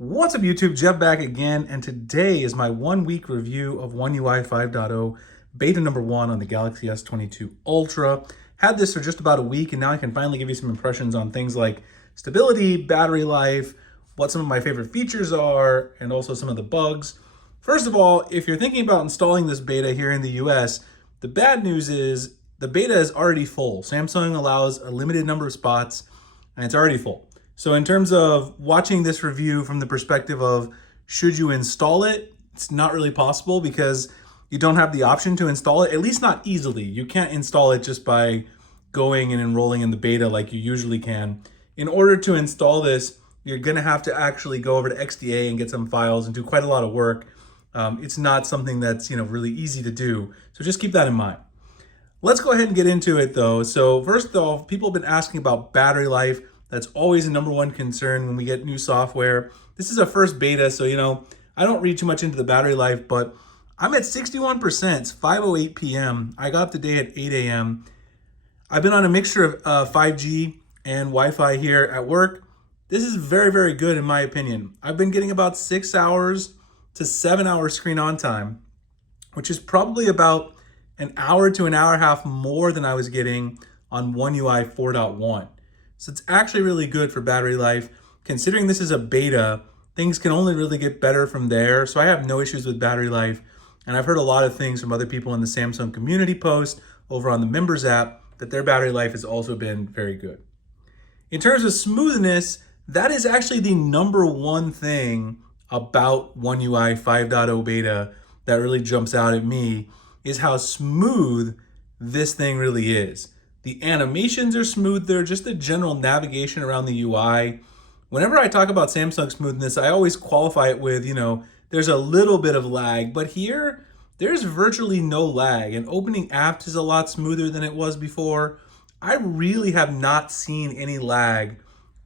What's up YouTube, Jeff back again, and today is my 1 week review of One UI 5.0 beta number 1 on the Galaxy S22 Ultra. Had this for just about a week and now I can finally give you some impressions on things like stability, battery life, what some of my favorite features are, and also some of the bugs. First of all, if you're thinking about installing this beta here in the US, the bad news is the beta is already full. Samsung allows a limited number of spots and it's already full. So in terms of watching this review from the perspective of should you install it, it's not really possible because you don't have the option to install it, at least not easily. You can't install it just by going and enrolling in the beta like you usually can. In order to install this, you're gonna have to actually go over to XDA and get some files and do quite a lot of work. It's not something that's really easy to do. So just keep that in mind. Let's go ahead and get into it though. So first off, people have been asking about battery life. That's always a number one concern when we get new software. This is a first beta, so I don't read too much into the battery life, but I'm at 61%. It's 5:08 p.m. I got up today at 8 a.m. I've been on a mixture of 5G and Wi-Fi here at work. This is very, very good in my opinion. I've been getting about 6 hours to 7 hours screen on time, which is probably about an hour to an hour and a half more than I was getting on One UI 4.1. So it's actually really good for battery life. Considering this is a beta, things can only really get better from there. So I have no issues with battery life. And I've heard a lot of things from other people in the Samsung community post over on the members app that their battery life has also been very good. In terms of smoothness, that is actually the number one thing about One UI 5.0 beta that really jumps out at me is how smooth this thing really is. The animations are smoother, just the general navigation around the UI. Whenever I talk about Samsung smoothness, I always qualify it with, there's a little bit of lag, but here there's virtually no lag and opening apps is a lot smoother than it was before. I really have not seen any lag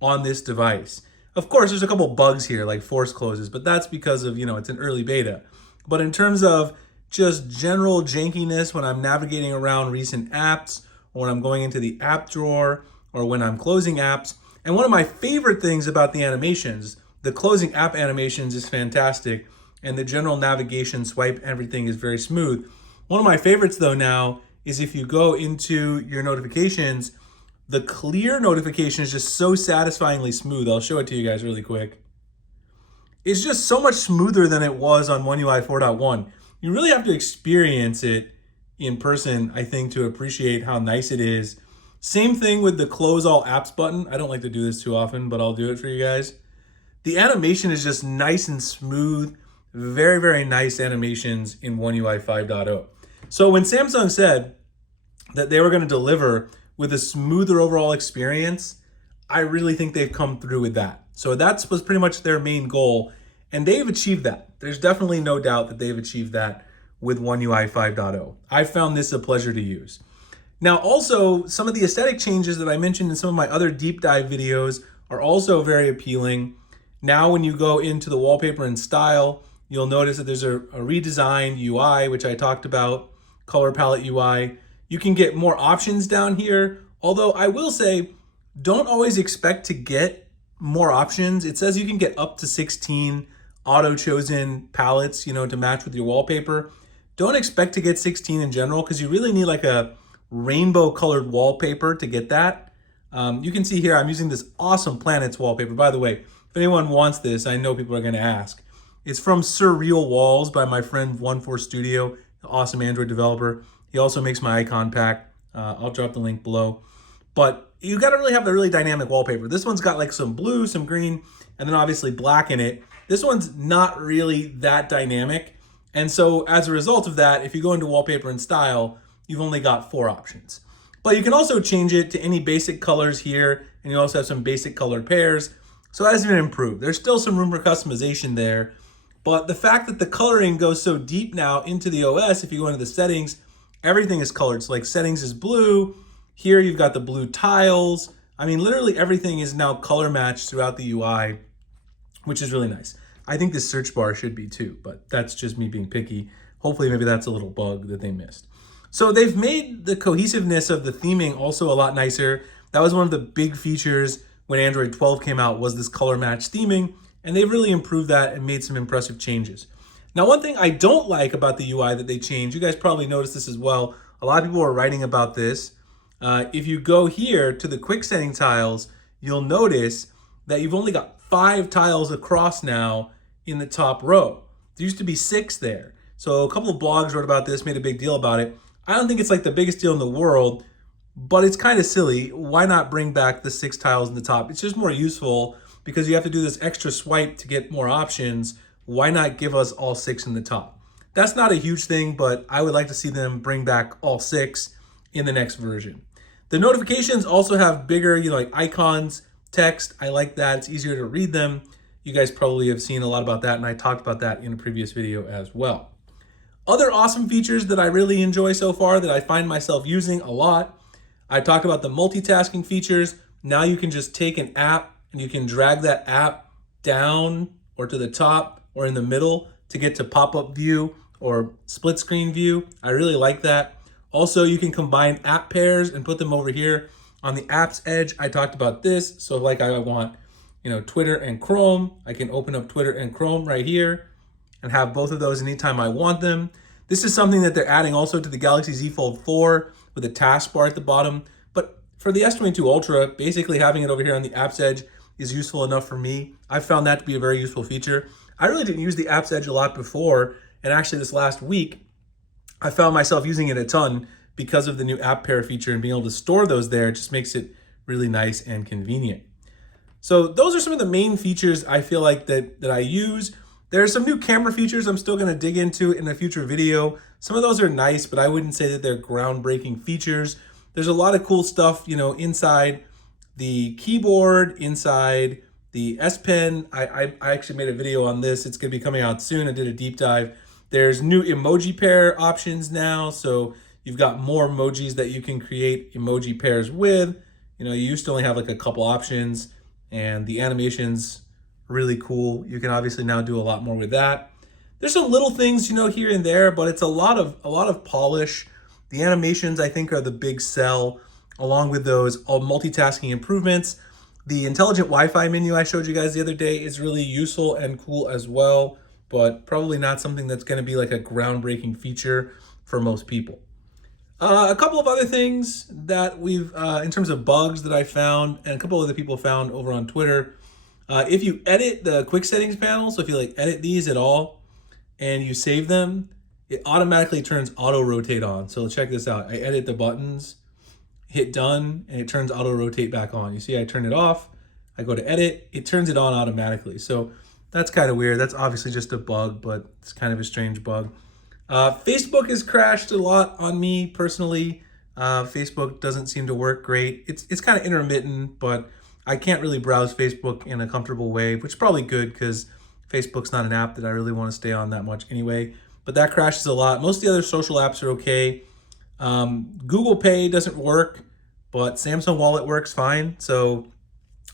on this device. Of course, there's a couple bugs here like force closes, but that's because of, it's an early beta. But in terms of just general jankiness when I'm navigating around recent apps, or when I'm going into the app drawer, or when I'm closing apps. And one of my favorite things about the animations, the closing app animations is fantastic, and the general navigation swipe, everything is very smooth. One of my favorites though now is if you go into your notifications, the clear notification is just so satisfyingly smooth. I'll show it to you guys really quick. It's just so much smoother than it was on One UI 4.1. You really have to experience it in person, I think, to appreciate how nice it is. Same thing with the close all apps button. I don't like to do this too often, but I'll do it for you guys. The animation is just nice and smooth. Very, very nice animations in One UI 5.0. So when Samsung said that they were going to deliver with a smoother overall experience, I really think they've come through with that. So that was pretty much their main goal, and they've achieved that. There's definitely no doubt that they've achieved that with One UI 5.0. I found this a pleasure to use. Now also, some of the aesthetic changes that I mentioned in some of my other deep dive videos are also very appealing. Now when you go into the wallpaper and style, you'll notice that there's a redesigned UI, which I talked about, color palette UI. You can get more options down here, although I will say, don't always expect to get more options. It says you can get up to 16 auto-chosen palettes, to match with your wallpaper. Don't expect to get 16 in general because you really need like a rainbow colored wallpaper to get that. You can see here I'm using this awesome planets wallpaper. By the way, if anyone wants this, I know people are going to ask. It's from Surreal Walls by my friend 14 Studio, an awesome Android developer. He also makes my icon pack. I'll drop the link below. But you got to really have the really dynamic wallpaper. This one's got like some blue, some green, and then obviously black in it. This one's not really that dynamic. And so as a result of that, if you go into wallpaper and style, you've only got 4 options. But you can also change it to any basic colors here, and you also have some basic color pairs. So it has been improved. There's still some room for customization there, but the fact that the coloring goes so deep now into the OS, if you go into the settings, everything is colored. So like settings is blue. Here you've got the blue tiles. I mean, literally everything is now color matched throughout the UI, which is really nice. I think the search bar should be too, but that's just me being picky. Hopefully maybe that's a little bug that they missed. So they've made the cohesiveness of the theming also a lot nicer. That was one of the big features when Android 12 came out, was this color match theming. and they've really improved that and made some impressive changes. Now, one thing I don't like about the UI that they changed, you guys probably noticed this as well. A lot of people are writing about this. If you go here to the quick setting tiles, you'll notice that you've only got 5 tiles across now in the top row. There used to be 6 there. So a couple of blogs wrote about this, made a big deal about it. I don't think it's like the biggest deal in the world, but it's kind of silly. Why not bring back the 6 tiles in the top? It's just more useful because you have to do this extra swipe to get more options. Why not give us all 6 in the top? That's not a huge thing, but I would like to see them bring back all 6 in the next version. The notifications also have bigger, like icons, text. I like that. It's easier to read them. You guys probably have seen a lot about that, and I talked about that in a previous video as well. Other awesome features that I really enjoy so far that I find myself using a lot, I talked about the multitasking features. Now you can just take an app and you can drag that app down or to the top or in the middle to get to pop-up view or split screen view. I really like that. Also, you can combine app pairs and put them over here on the app's edge. I talked about this. So like I want, Twitter and Chrome. I can open up Twitter and Chrome right here and have both of those anytime I want them. This is something that they're adding also to the Galaxy Z Fold 4 with a taskbar at the bottom. But for the S22 Ultra, basically having it over here on the app's edge is useful enough for me. I found that to be a very useful feature. I really didn't use the app's edge a lot before, and actually this last week, I found myself using it a ton because of the new app pair feature, and being able to store those there just makes it really nice and convenient. So those are some of the main features I feel like that I use. There are some new camera features I'm still gonna dig into in a future video. Some of those are nice, but I wouldn't say that they're groundbreaking features. There's a lot of cool stuff, inside the keyboard, inside the S Pen. I actually made a video on this. It's gonna be coming out soon. I did a deep dive. There's new emoji pair options now. So you've got more emojis that you can create emoji pairs with. You used to only have like a couple options, and the animations really cool. You can obviously now do a lot more with that. There's some little things, here and there, but it's a lot of polish. The animations, I think, are the big sell, along with those all multitasking improvements. The intelligent Wi-Fi menu I showed you guys the other day is really useful and cool as well, but probably not something that's going to be like a groundbreaking feature for most people. A couple of other things that we've, in terms of bugs that I found, and a couple other people found over on Twitter. If you edit the quick settings panel, so if you edit these at all and you save them, it automatically turns auto rotate on. So check this out. I edit the buttons, hit done, and it turns auto rotate back on. You see, I turn it off, I go to edit, it turns it on automatically. So that's kind of weird. That's obviously just a bug, but it's kind of a strange bug. Facebook has crashed a lot on me personally. Facebook doesn't seem to work great. It's kind of intermittent, but I can't really browse Facebook in a comfortable way, which is probably good because Facebook's not an app that I really want to stay on that much anyway. But that crashes a lot. Most of the other social apps are okay. Google Pay doesn't work, but Samsung Wallet works fine. So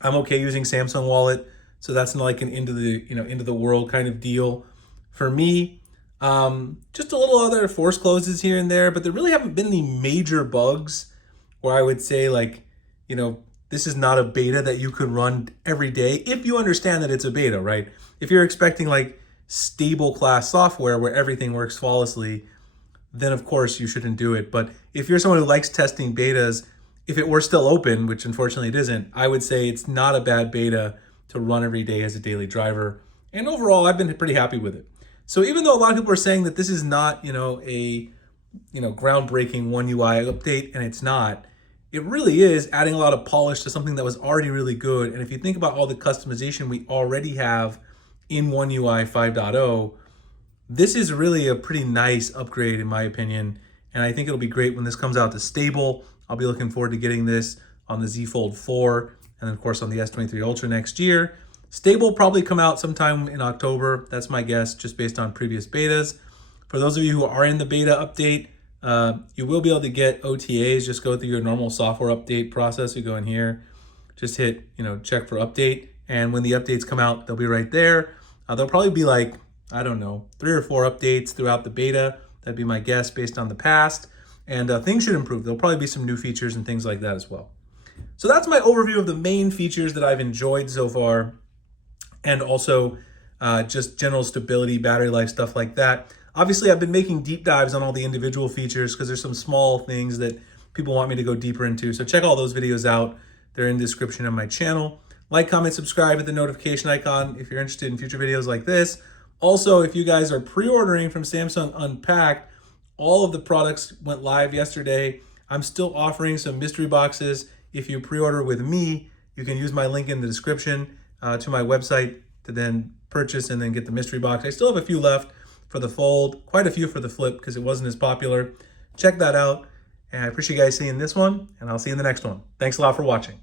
I'm okay using Samsung Wallet. So that's not like an into the world kind of deal for me. Just a little other force closes here and there, but there really haven't been any major bugs where I would say this is not a beta that you could run every day if you understand that it's a beta, right? If you're expecting stable class software where everything works flawlessly, then of course you shouldn't do it. But if you're someone who likes testing betas, if it were still open, which unfortunately it isn't, I would say it's not a bad beta to run every day as a daily driver. And overall, I've been pretty happy with it. So even though a lot of people are saying that this is not, a groundbreaking One UI update, and it's not, it really is adding a lot of polish to something that was already really good. And if you think about all the customization we already have in One UI 5.0, this is really a pretty nice upgrade in my opinion. And I think it'll be great when this comes out to stable. I'll be looking forward to getting this on the Z Fold 4 and then of course on the S23 Ultra next year. Stable will probably come out sometime in October. That's my guess, just based on previous betas. For those of you who are in the beta update, you will be able to get OTAs. Just go through your normal software update process. You go in here, just hit, check for update. And when the updates come out, they'll be right there. There'll probably be 3 or 4 updates throughout the beta. That'd be my guess based on the past. And things should improve. There'll probably be some new features and things like that as well. So that's my overview of the main features that I've enjoyed so far. and also just general stability, battery life, stuff like that. Obviously, I've been making deep dives on all the individual features because there's some small things that people want me to go deeper into. So check all those videos out. They're in the description of my channel. Like, comment, subscribe, hit the notification icon if you're interested in future videos like this. Also, if you guys are pre-ordering from Samsung Unpacked, all of the products went live yesterday. I'm still offering some mystery boxes. If you pre-order with me, you can use my link in the description to my website to then purchase and then get the mystery box. I still have a few left for the Fold, quite a few for the Flip because it wasn't as popular. Check that out. And I appreciate you guys seeing this one, and I'll see you in the next one. Thanks a lot for watching.